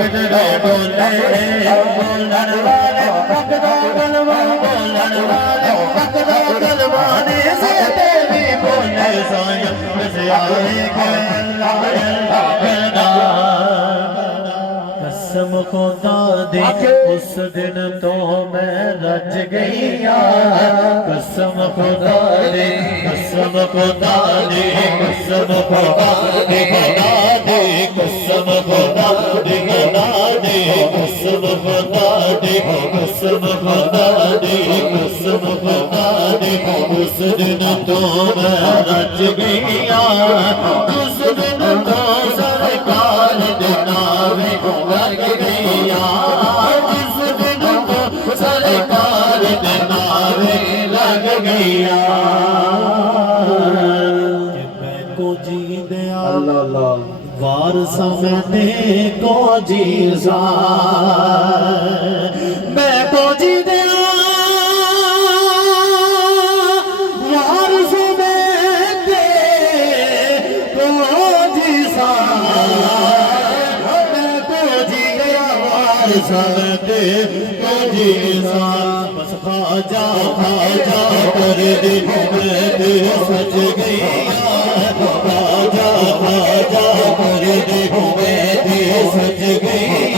गजरे बोले बोलन वाले पकड़ा गलवा बोलन वाले पकड़ा गलवा ने से देवी बोले साया बस आए के अल्लाह अल्लाह कसम खुदा दी उस दिन तो मैं रज गईया कसम खुदा दी कसम खुदा दी कसम खुदा दी कसम खुदा दी कसम खुदा दी कसम खुदा दी कसम खुदा दी उस दिन तो मैं रज गईया उस दिन तो सरकार दे नावे लग गईया जिस दिन तो सरकार दे नावे लग गईया मैं को जी दिया वार समझने को जी सा मैं को जी दिया वार समझने को जी सा मैं को जी दिया वार समझने को जी सा बस खाजा कर दे मैं सज गईया खाजा कर दे मैं सज गई